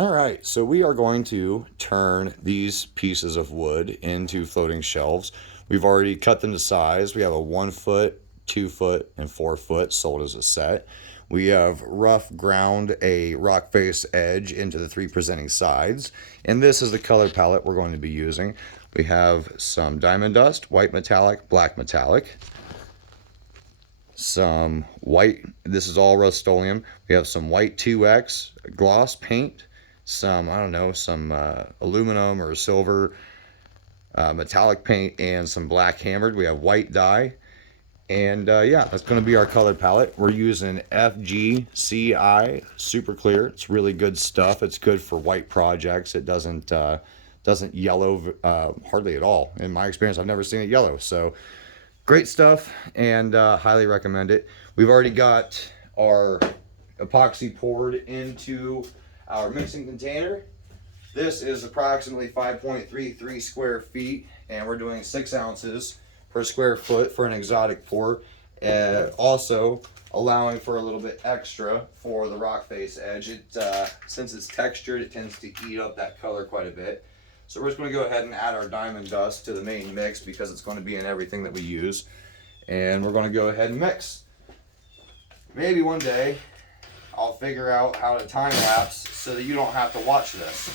All right, so we are going to turn these pieces of wood into floating shelves. We've already cut them to size. We have a 1 foot, 2 foot, and 4 foot sold as a set. We have rough ground a rock face edge into the three presenting sides. And this is the color palette we're going to be using. We have some diamond dust, white metallic, black metallic, some white, this is all Rust-Oleum. We have some white 2X gloss paint, some, I don't know, some aluminum or silver metallic paint, and some black hammered. We have white dye. And yeah, that's going to be our color palette. We're using FGCI Super Clear. It's really good stuff. It's good for white projects. It doesn't yellow hardly at all. In my experience, I've never seen it yellow. So great stuff, and highly recommend it. We've already got our epoxy poured into our mixing container. This is approximately 5.33 square feet, and we're doing 6 ounces per square foot for an exotic pour. Also allowing for a little bit extra for the rock face edge. Since it's textured, it tends to eat up that color quite a bit. So we're just going to go ahead and add our diamond dust to the main mix because it's going to be in everything that we use. And we're going to go ahead and mix. Maybe one day I'll figure out how to time lapse so that you don't have to watch this.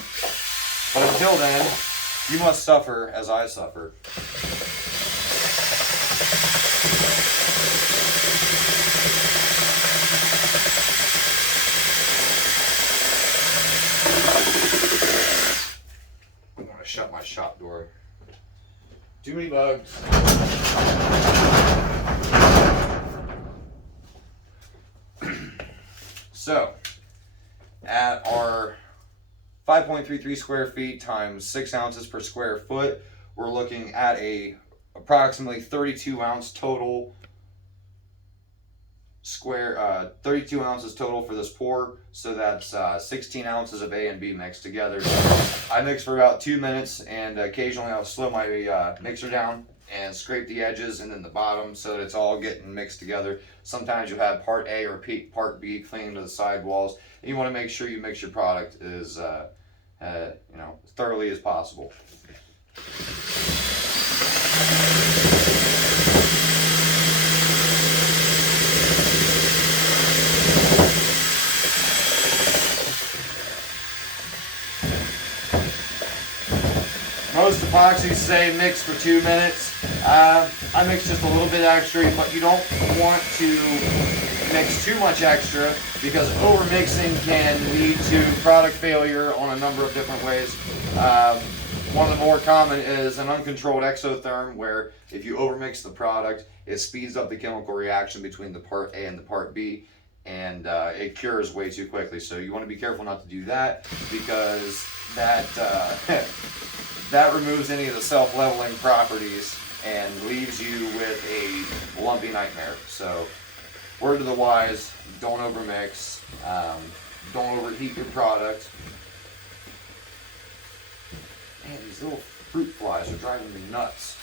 But until then, you must suffer as I suffer. I'm going to shut my shop door. Too many bugs. So, at our 5.33 square feet times 6 ounces per square foot, we're looking at a approximately 32 ounce total 32 ounces total for this pour. So that's 16 ounces of A and B mixed together. I mix for about 2 minutes, and occasionally I'll slow my mixer down and scrape the edges and then the bottom so that it's all getting mixed together. Sometimes you have part A or part B clinging to the sidewalls, and you want to make sure you mix your product as thoroughly as possible. Most epoxies say mix for 2 minutes. I mix just a little bit extra, but you don't want to mix too much extra because over mixing can lead to product failure on a number of different ways. One of the more common is an uncontrolled exotherm, where if you overmix the product, it speeds up the chemical reaction between the part A and the part B, and it cures way too quickly. So you want to be careful not to do that, because that that removes any of the self-leveling properties and leaves you with a lumpy nightmare. So word to the wise, don't overmix, don't overheat your product. Man, these little fruit flies are driving me nuts.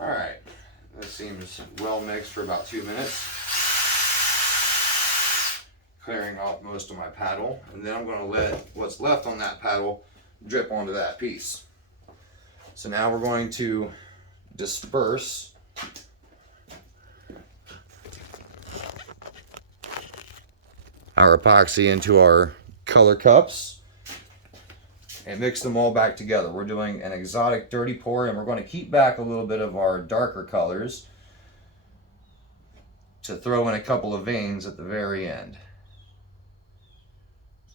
Alright, this seems well mixed for about 2 minutes. Clearing off most of my paddle, and then I'm going to let what's left on that paddle drip onto that piece. So now we're going to disperse our epoxy into our color cups and mix them all back together. We're doing an exotic dirty pour, and we're going to keep back a little bit of our darker colors to throw in a couple of veins at the very end.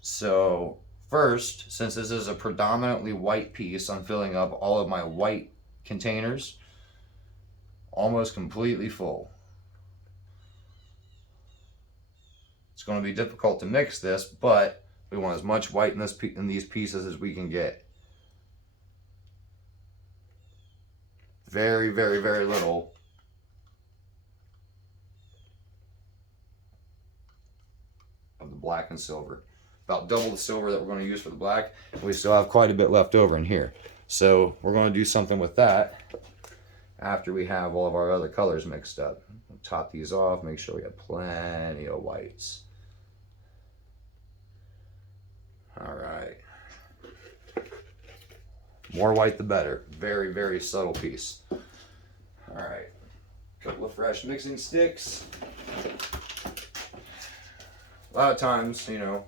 So first, since this is a predominantly white piece, I'm filling up all of my white containers almost completely full. It's going to be difficult to mix this, but we want as much white in these pieces as we can get. Very, very, very little of the black and silver. about double the silver that we're going to use for the black. We still have quite a bit left over in here. So we're going to do something with that after we have all of our other colors mixed up. We'll top these off, make sure we have plenty of whites. All right. More white the better. Very, very subtle piece. All right. Couple of fresh mixing sticks. A lot of times, you know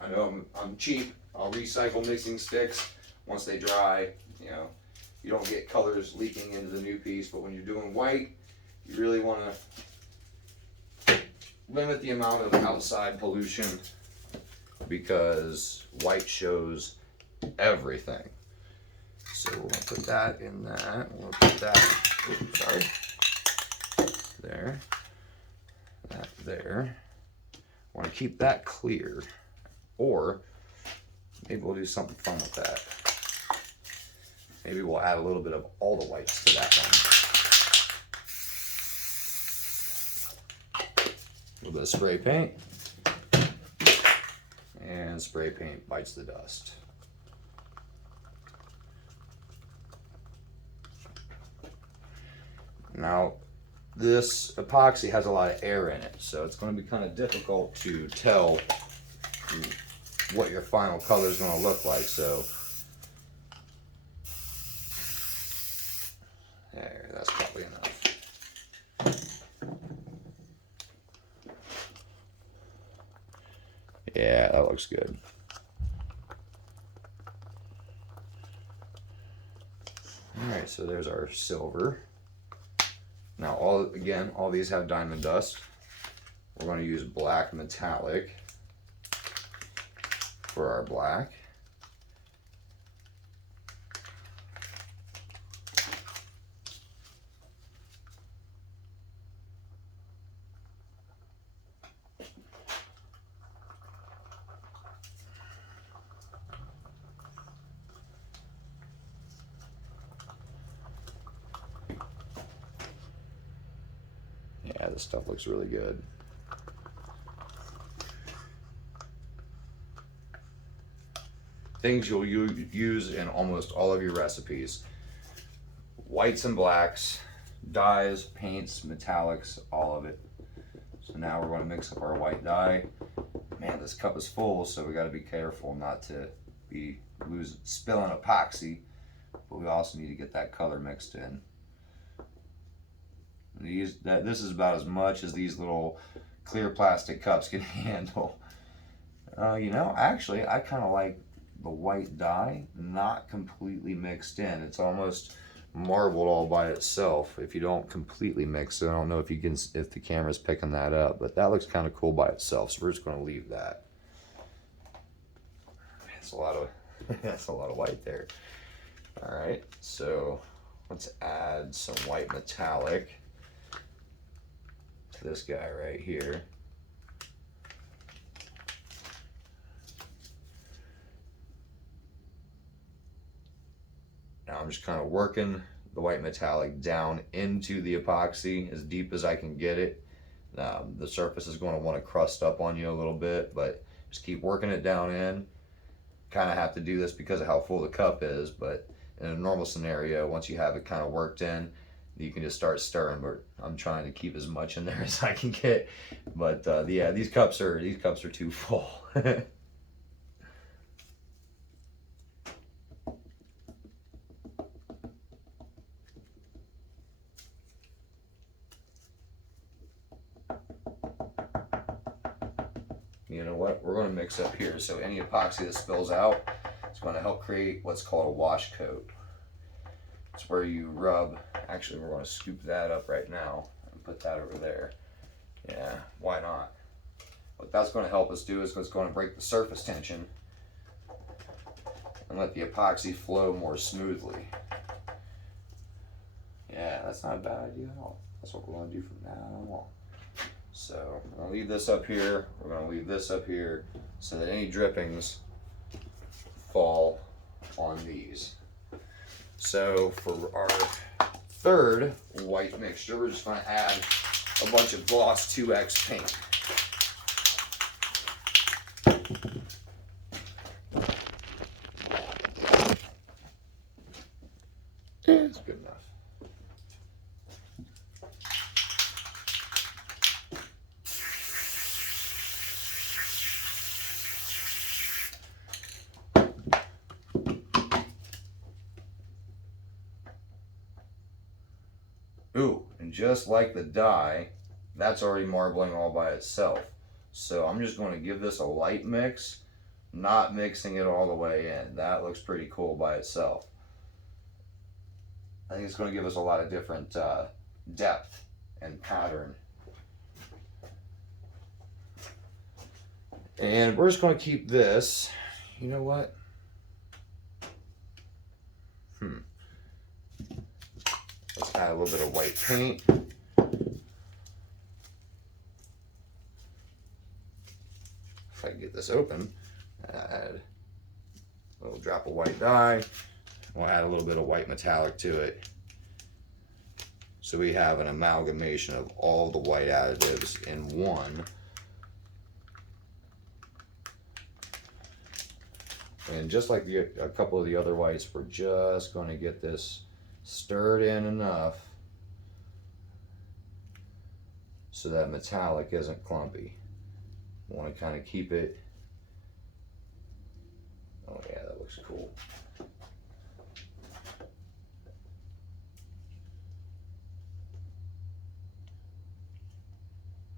I'm cheap. I'll recycle mixing sticks once they dry. You know, you don't get colors leaking into the new piece, but when you're doing white, you really want to limit the amount of outside pollution because white shows everything. So we're gonna put that in that. We're gonna put that, oops, sorry, there, that there. I want to keep that clear, or maybe we'll do something fun with that. Maybe we'll add a little bit of all the whites to that one. A little bit of spray paint, and spray paint bites the dust. Now, this epoxy has a lot of air in it, so it's going to be kind of difficult to tell what your final color is going to look like. So there, that's probably enough. Yeah, that looks good. All right, so there's our silver. Now, all these have diamond dust. We're going to use black metallic for our black. Yeah, this stuff looks really good. Things you'll use in almost all of your recipes. Whites and blacks, dyes, paints, metallics, all of it. So now we're going to mix up our white dye. Man, this cup is full, so we got to be careful not to be spilling epoxy, but we also need to get that color mixed in. This is about as much as these little clear plastic cups can handle. You know, actually, I kind of like the white dye not completely mixed in. It's almost marbled all by itself if you don't completely mix it. I don't know if the camera's picking that up, but that looks kind of cool by itself. So we're just going to leave that. That's a lot of that's a lot of white there. All right, so let's add some white metallic to this guy right here. Now I'm just kind of working the white metallic down into the epoxy as deep as I can get it. The surface is going to want to crust up on you a little bit, but just keep working it down in. Kind of have to do this because of how full the cup is, but in a normal scenario, once you have it kind of worked in, you can just start stirring. But I'm trying to keep as much in there as I can get. But yeah, these cups are too full. You know what? We're going to mix up here. So any epoxy that spills out, it's going to help create what's called a wash coat. It's where you rub. Actually, we're going to scoop that up right now and put that over there. Yeah, why not? What that's going to help us do is it's going to break the surface tension and let the epoxy flow more smoothly. Yeah, that's not a bad idea at all. That's what we're going to do from now on. So we're going to leave this up here. We're going to leave this up here so that any drippings fall on these. So for our third white mixture, we're just going to add a bunch of Gloss 2X paint. Good enough. Ooh, and just like the die, that's already marbling all by itself. So I'm just going to give this a light mix, not mixing it all the way in. That looks pretty cool by itself. I think it's going to give us a lot of different depth and pattern. And we're just going to keep this. You know what? Let's add a little bit of white paint. If I can get this open, add a little drop of white dye. We'll add a little bit of white metallic to it. So we have an amalgamation of all the white additives in one. And just like a couple of the other whites, we're just going to get this stirred in enough so that metallic isn't clumpy. We want to kind of keep it. Oh yeah, that looks cool.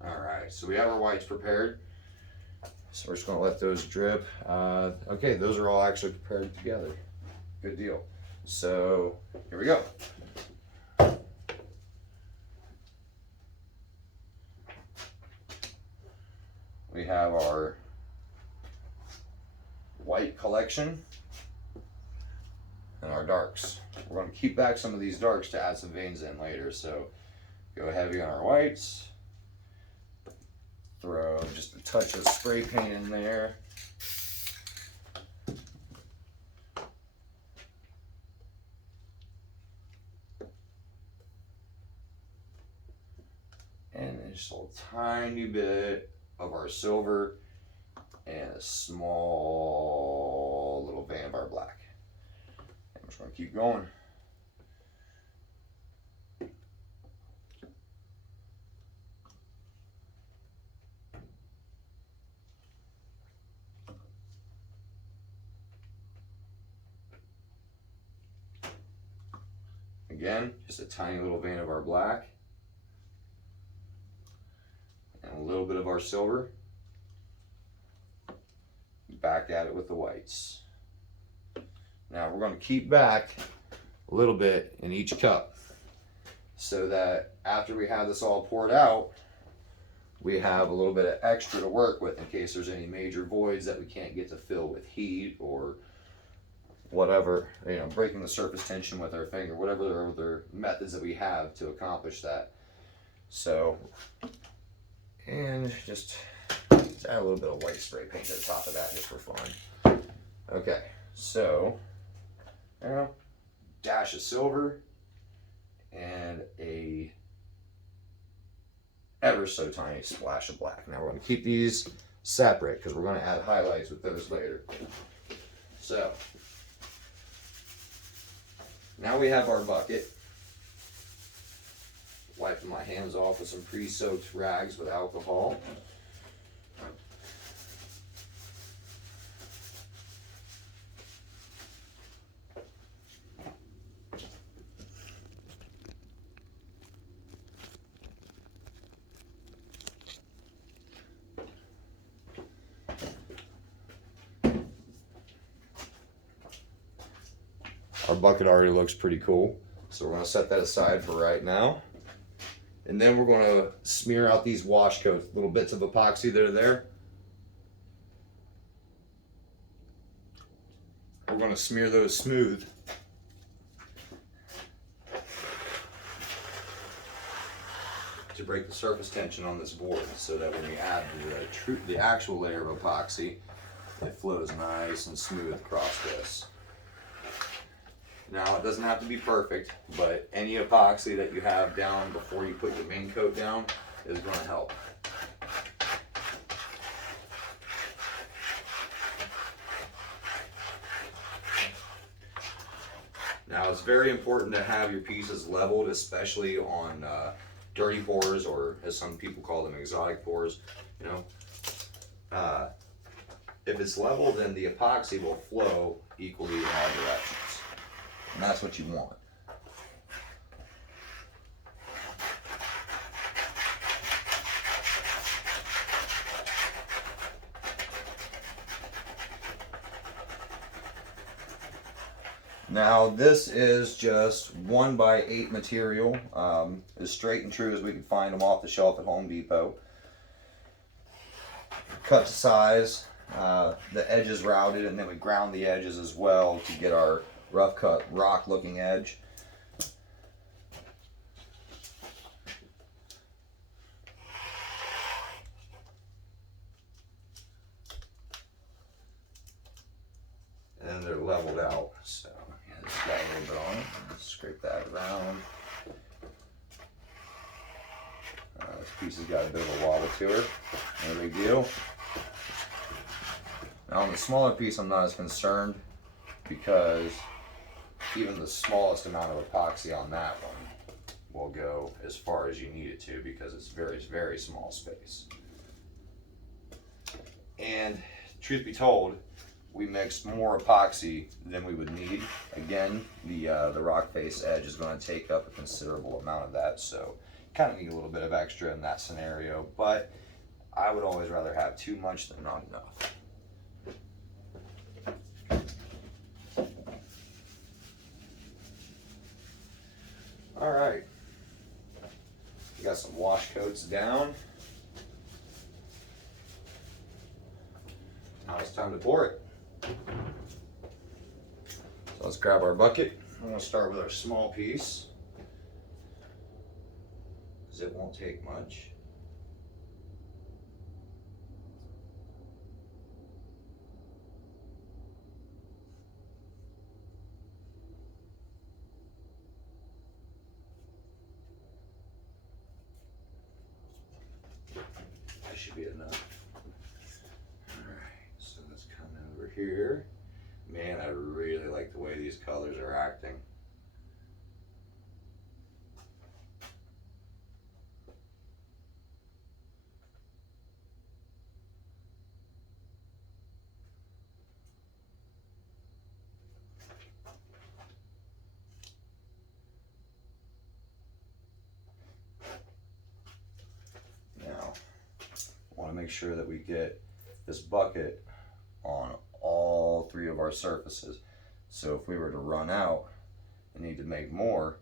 All right, so we have our whites prepared. So we're just going to let those drip. Okay, those are all actually prepared together. Good deal. So here we go. We have our white collection and our darks. We're going to keep back some of these darks to add some veins in later. So go heavy on our whites. Throw just a touch of spray paint in there. And just a tiny bit of our silver and a small little vein of our black. And we're just going to keep going. Again, just a tiny little vein of our black and a little bit of our silver. Back at it with the whites. Now we're going to keep back a little bit in each cup so that after we have this all poured out, we have a little bit of extra to work with in case there's any major voids that we can't get to fill with heat or whatever, you know, breaking the surface tension with our finger, whatever other methods that we have to accomplish that. So, and just add a little bit of white spray paint to the top of that just for fun. Okay, so now dash of silver and a ever so tiny splash of black. Now we're going to keep these separate because we're going to add highlights with those later. So now we have our bucket. Wiping my hands off with some pre-soaked rags with alcohol. Our bucket already looks pretty cool, so we're going to set that aside for right now. And then we're going to smear out these wash coats, little bits of epoxy that are there. We're going to smear those smooth. To break the surface tension on this board so that when we add the actual layer of epoxy, it flows nice and smooth across this. Now, it doesn't have to be perfect, but any epoxy that you have down before you put your main coat down is going to help. Now, Now it's very important to have your pieces leveled, especially on dirty pours, or as some people call them, exotic pours. You know, if it's level, then the epoxy will flow equally in all directions. And that's what you want. Now this is just 1x8 material, as straight and true as we can find them off the shelf at Home Depot. Cut to size, the edges routed, and then we ground the edges as well to get our rough cut rock looking edge. And they're leveled out, so yeah, just got a little bit on it. Scrape that around. This piece has got a bit of a wobble to her. No big deal. Now on the smaller piece, I'm not as concerned because even the smallest amount of epoxy on that one will go as far as you need it to because it's very small space. And truth be told, we mixed more epoxy than we would need. Again, the rock face edge is going to take up a considerable amount of that, so kind of need a little bit of extra in that scenario, but I would always rather have too much than not enough. All right, we got some wash coats down. Now it's time to pour it. So let's grab our bucket. I'm going to start with our small piece, because it won't take much. That should be enough. Alright, so let's come over here. Man, I really like the way these colors are acting. Now, I want to make sure that we get this bucket on all three of our surfaces. So if we were to run out and need to make more,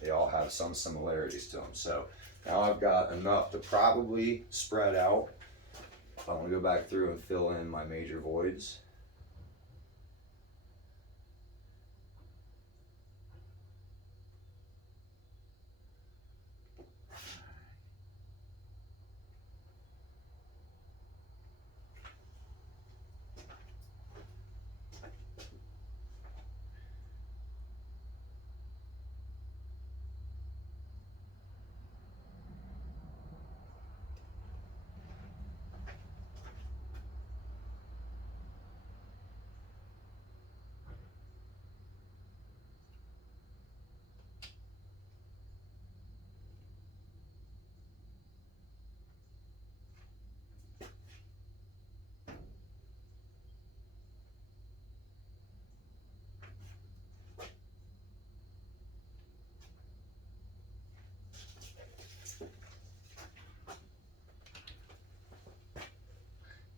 they all have some similarities to them. So now I've got enough to probably spread out. I want to go back through and fill in my major voids.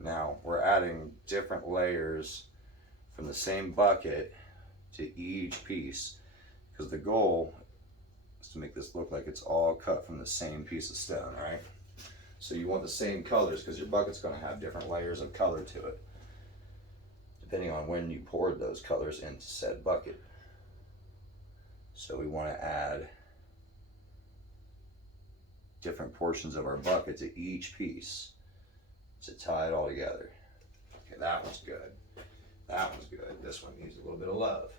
Now we're adding different layers from the same bucket to each piece, because the goal is to make this look like it's all cut from the same piece of stone, right? So you want the same colors because your bucket's going to have different layers of color to it, depending on when you poured those colors into said bucket. So we want to add different portions of our bucket to each piece to tie it all together. Okay, that one's good. That one's good. This one needs a little bit of love.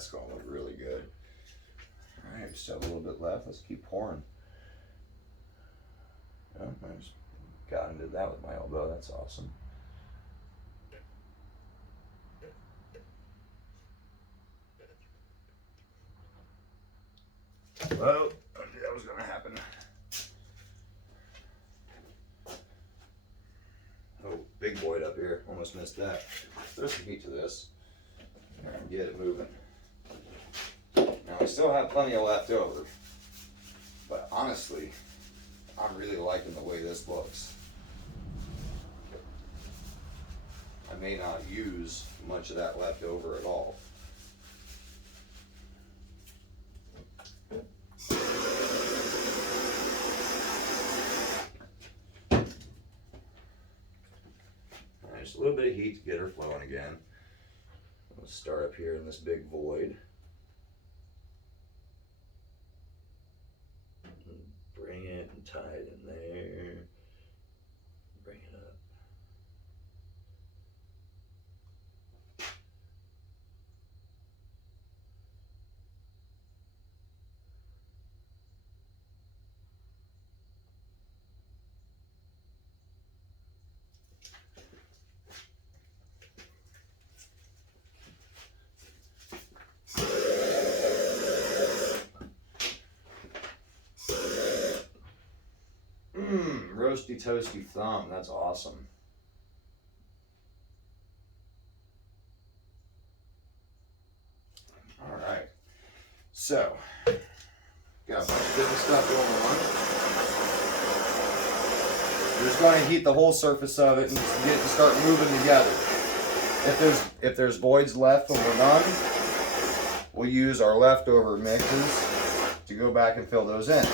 That's going to look really good. All right, we still have a little bit left. Let's keep pouring. Oh, I just got into that with my elbow. That's awesome. Well, I knew that was going to happen. Oh, big void up here. Almost missed that. There's some heat to this. Get it moving. Now, we still have plenty of left over. But honestly, I'm really liking the way this looks. I may not use much of that left over at all. Just a little bit of heat to get her flowing again. Let's start up here in this big void. Bring it and tie it in there. Bring it up. Roasty toasty thumb, that's awesome. All right, so got a bunch of different stuff going on. We're just going to heat the whole surface of it and get it to start moving together. If there's voids left when we're done, we'll use our leftover mixes to go back and fill those in.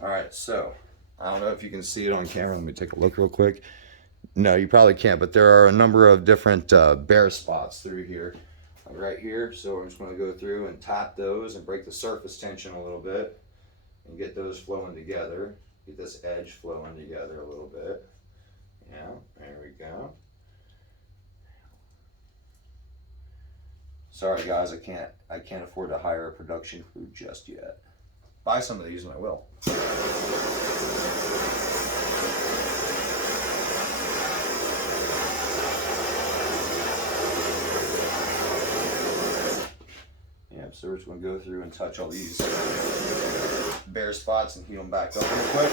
Alright, so I don't know if you can see it on camera. Let me take a look real quick. No, you probably can't, but there are a number of different bare spots through here. Right here, so I'm just going to go through and tap those and break the surface tension a little bit and get those flowing together. Get this edge flowing together a little bit. Yeah, there we go. Sorry guys, I can't afford to hire a production crew just yet. Buy some of these and I will. Yeah, so we're just going to go through and touch all these bare spots and heat them back up real quick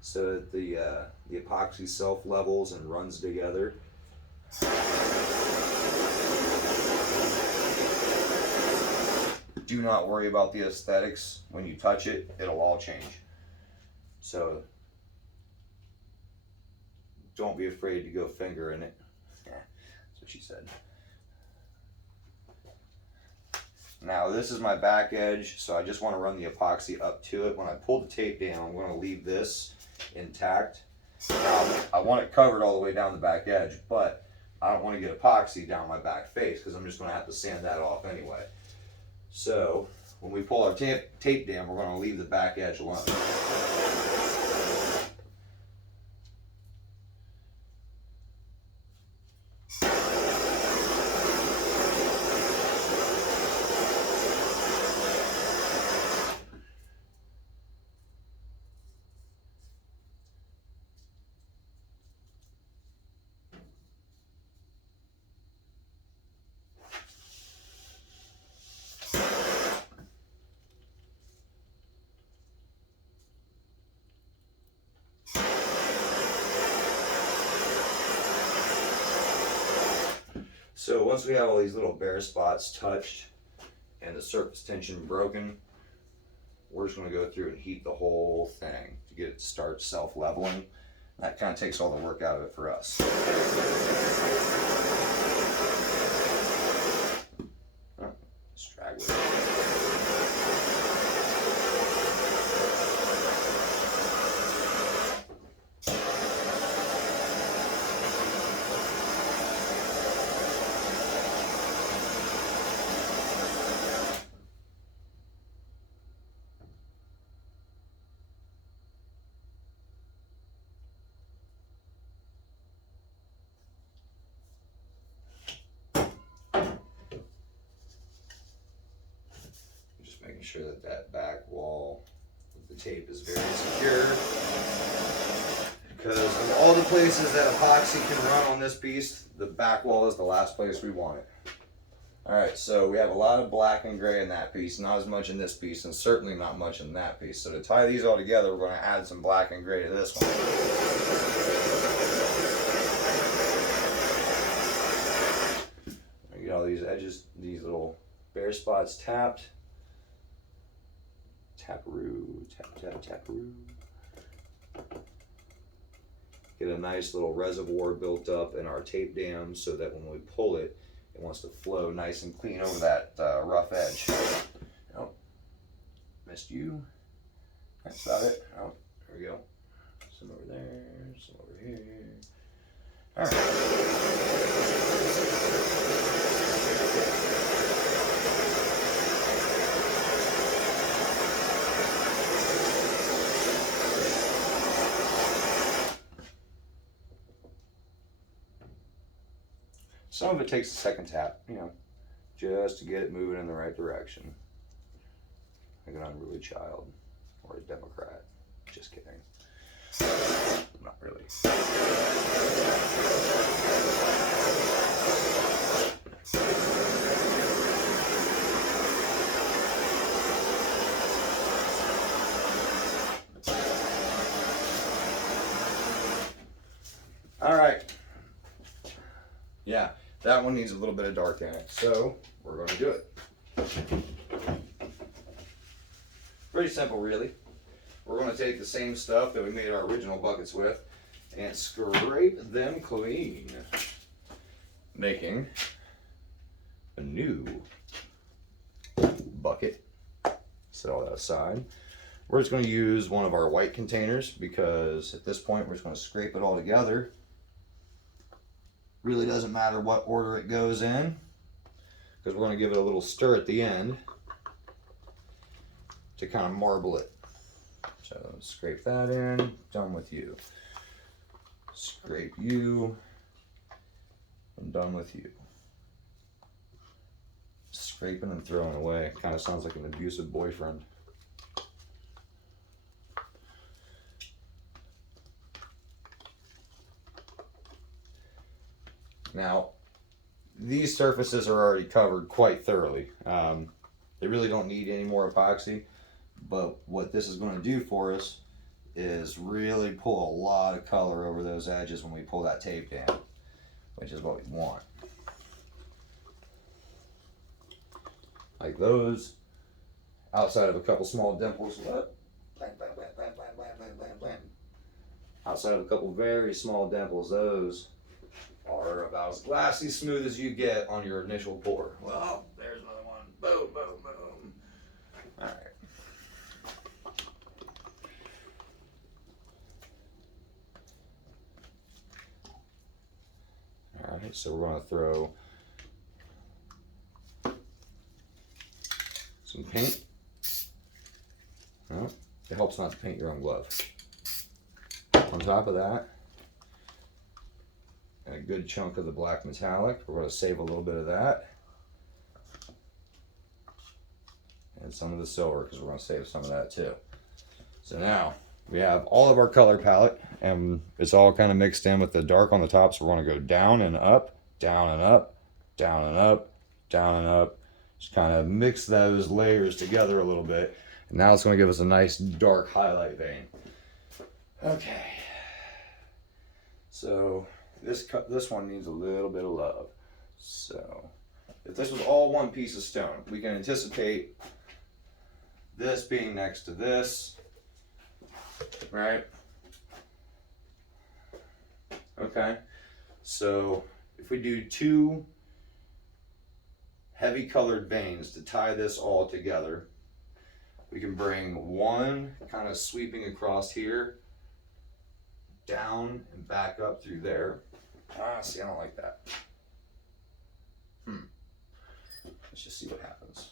so that the epoxy self-levels and runs together. Do not worry about the aesthetics. When you touch it, it'll all change. So don't be afraid to go finger in it. Yeah, that's what she said. Now this is my back edge, so I just want to run the epoxy up to it. When I pull the tape down, I'm going to leave this intact. Now, I want it covered all the way down the back edge, but I don't want to get epoxy down my back face because I'm just going to have to sand that off anyway. So when we pull our tape down, we're going to leave the back edge alone. So once we have all these little bare spots touched and the surface tension broken, we're just going to go through and heat the whole thing to get it to start self-leveling. That kind of takes all the work out of it for us. Oh, straggler. sure that that back wall with the tape is very secure. Because of all the places that epoxy can run on this piece, the back wall is the last place we want it. Alright, so we have a lot of black and gray in that piece, not as much in this piece, and certainly not much in that piece. So to tie these all together, we're going to add some black and gray to this one. Get all these edges, these little bare spots tapped. Taparoo, tap, tap, taparoo. Get a nice little reservoir built up in our tape dam so that when we pull it, it wants to flow nice and clean over that rough edge. Oh, missed you. That's about it. Oh, there we go. Some over there, some over here. All right. Some of it takes a second tap, you know, just to get it moving in the right direction. Like an unruly child or a Democrat. Just kidding. Not really. All right. Yeah. That one needs a little bit of dark in it, so we're going to do it. Pretty simple, really. We're going to take the same stuff that we made our original buckets with and scrape them clean, making a new bucket. Set all that aside. We're just going to use one of our white containers because at this point we're just going to scrape it all together. Really doesn't matter what order it goes in because we're going to give it a little stir at the end to kind of marble it. So scrape that in, done with you. Scrape you, and done with you. Scraping and throwing away. Kind of sounds like an abusive boyfriend. Now, these surfaces are already covered quite thoroughly. They really don't need any more epoxy, but what this is going to do for us is really pull a lot of color over those edges when we pull that tape down, which is what we want. Like those, outside of a couple small dimples, outside of a couple very small dimples, those are about as glassy smooth as you get on your initial pour. Well, there's another one. Boom, boom, boom. All right. All right, so we're going to throw some paint. No, it helps not to paint your own glove. On top of that, and a good chunk of the black metallic. We're going to save a little bit of that. And some of the silver, because we're going to save some of that too. So now we have all of our color palette, and it's all kind of mixed in with the dark on the top. So we're going to go down and up, down and up, down and up, down and up. Just kind of mix those layers together a little bit. And now it's going to give us a nice dark highlight vein. Okay. So this one needs a little bit of love. So if this was all one piece of stone, we can anticipate this being next to this, right? Okay, so if we do two heavy colored veins to tie this all together, we can bring one kind of sweeping across here, down and back up through there. See, I don't like that. Let's just see what happens.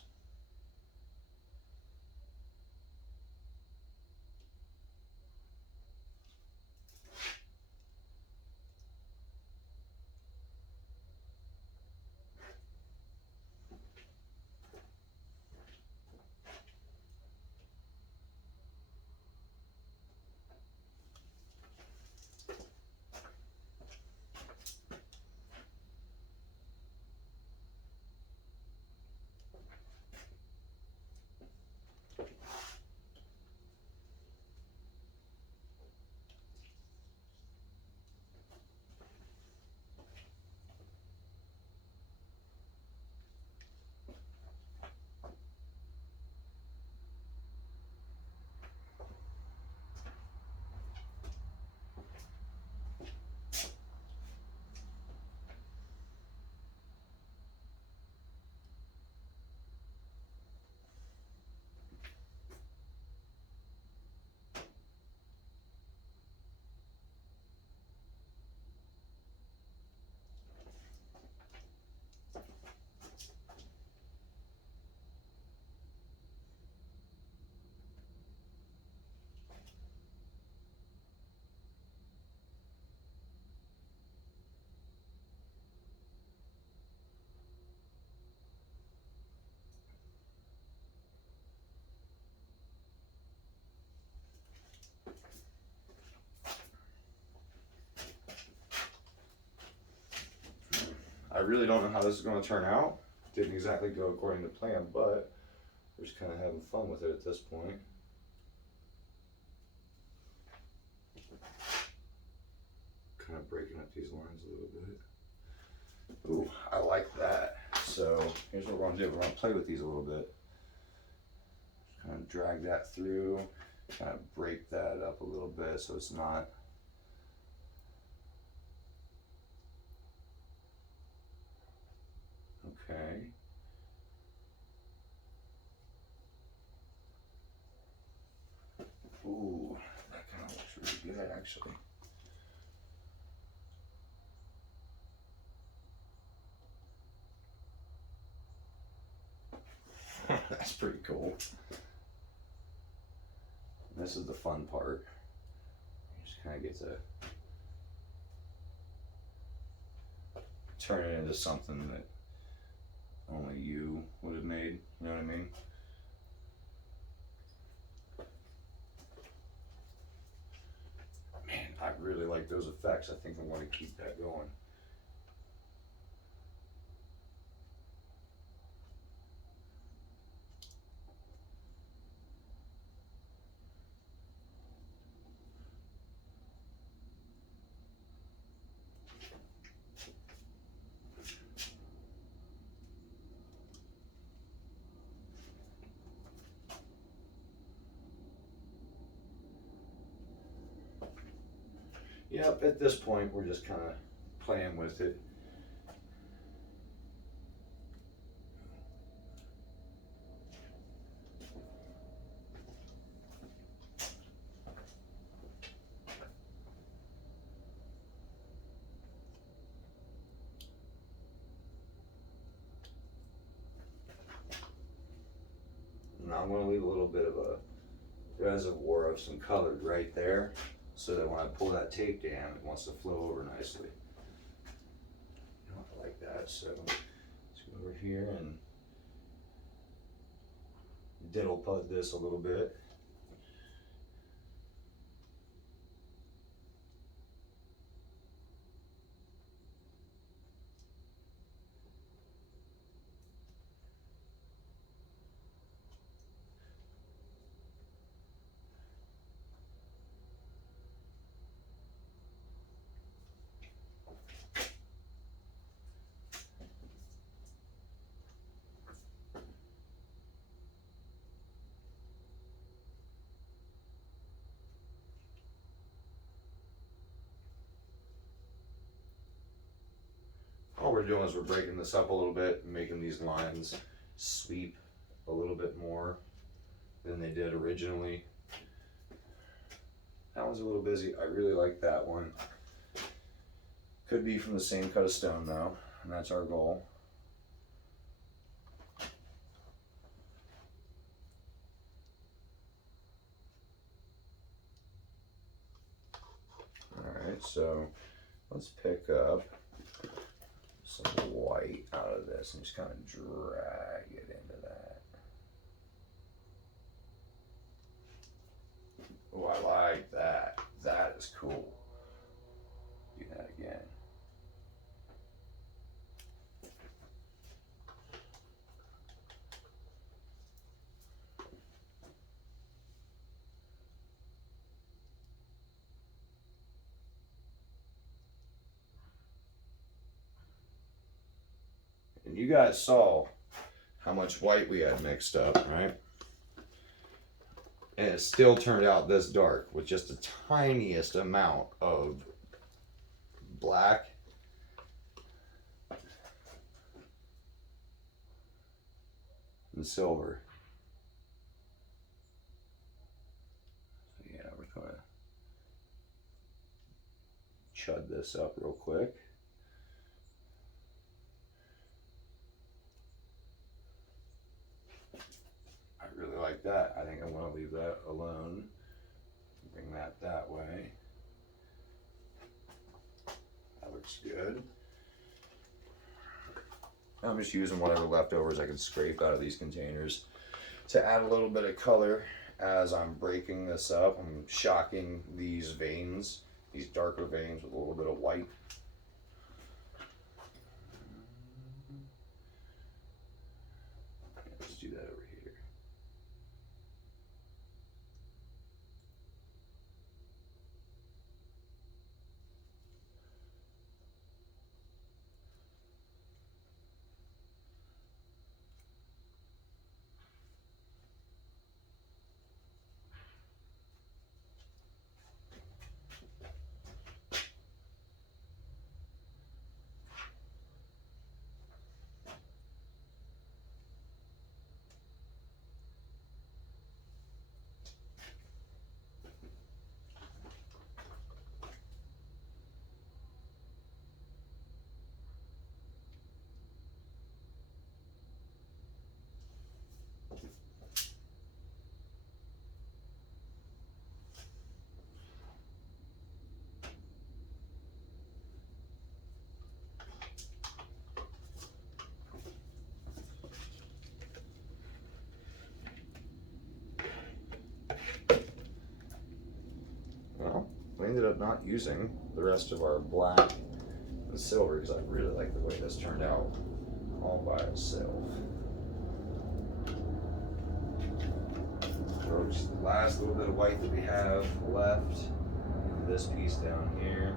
really don't know how this is going to turn out. Didn't exactly go according to plan, but we're just kind of having fun with it at this point. Kind of breaking up these lines a little bit. Ooh, I like that. So here's what we're going to do. We're going to play with these a little bit. Just kind of drag that through, kind of break that up a little bit so it's not. Okay. Ooh, that kind of looks really good actually. That's pretty cool. This is the fun part. You just kind of get to turn it into something that only you would have made. You know what I mean? Man, I really like those effects. I think I want to keep that going. Yep, at this point we're just kind of playing with it. Now I'm going to leave a little bit of a reservoir of some colored right there so that when I pull that tape down it wants to flow over nicely. You know, I like that. So let's go over here and diddle pud this a little bit. All we're doing is we're breaking this up a little bit and making these lines sweep a little bit more than they did originally. That one's a little busy. I really like that one. Could be from the same cut of stone though, and that's our goal. Alright, so let's pick up some white out of this and just kind of drag it into that. Oh, I like that. That is cool. Do that again. And you guys saw how much white we had mixed up, right? And it still turned out this dark with just the tiniest amount of black. And silver. So yeah, we're gonna chud this up real quick. I really like that. I think I want to leave that alone. Bring that way. That looks good. I'm just using whatever leftovers I can scrape out of these containers to add a little bit of color as I'm breaking this up. I'm shocking these veins, these darker veins with a little bit of white. ended up not using the rest of our black and silver because I really like the way this turned out all by itself. Throw just the last little bit of white that we have left into this piece down here.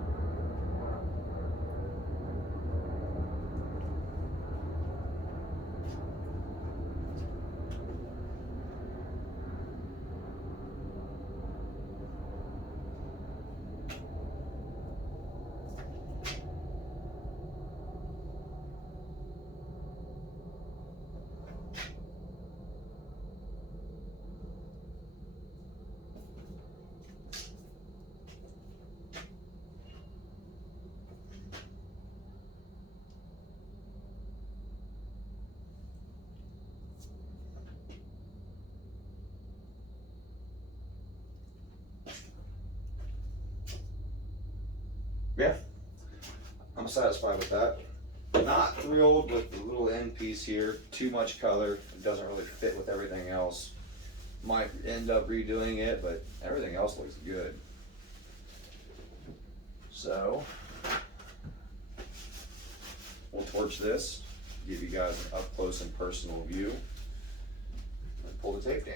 Yeah, I'm satisfied with that. Not thrilled with the little end piece here. Too much color. It doesn't really fit with everything else. Might end up redoing it, but everything else looks good. So, we'll torch this, give you guys an up close and personal view, and pull the tape down.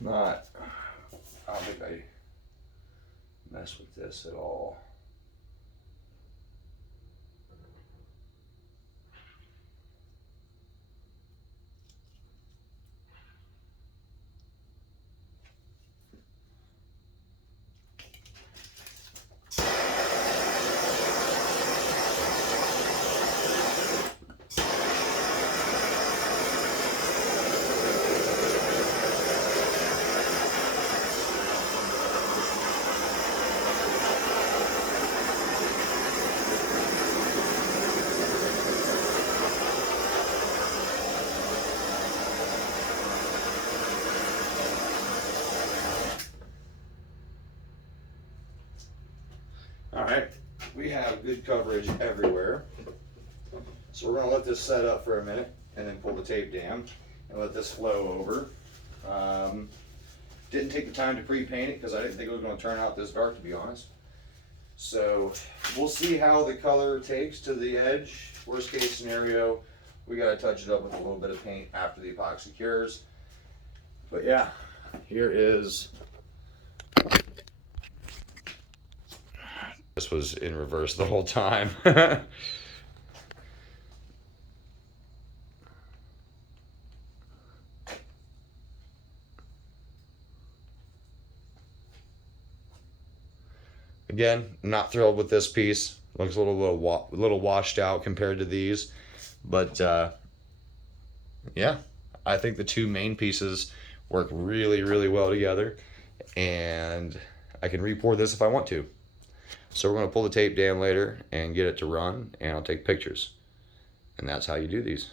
Not, I don't think I mess with this at all. All right, we have good coverage everywhere. So we're gonna let this set up for a minute and then pull the tape down and let this flow over. Didn't take the time to pre-paint it because I didn't think it was gonna turn out this dark, to be honest. So we'll see how the color takes to the edge. Worst case scenario, we gotta touch it up with a little bit of paint after the epoxy cures. But yeah, here is. This was in reverse the whole time. Again, not thrilled with this piece. Looks a little washed out compared to these, but yeah, I think the two main pieces work really, really well together, and I can re-pour this if I want to. So we're going to pull the tape down later and get it to run, and I'll take pictures. And that's how you do these.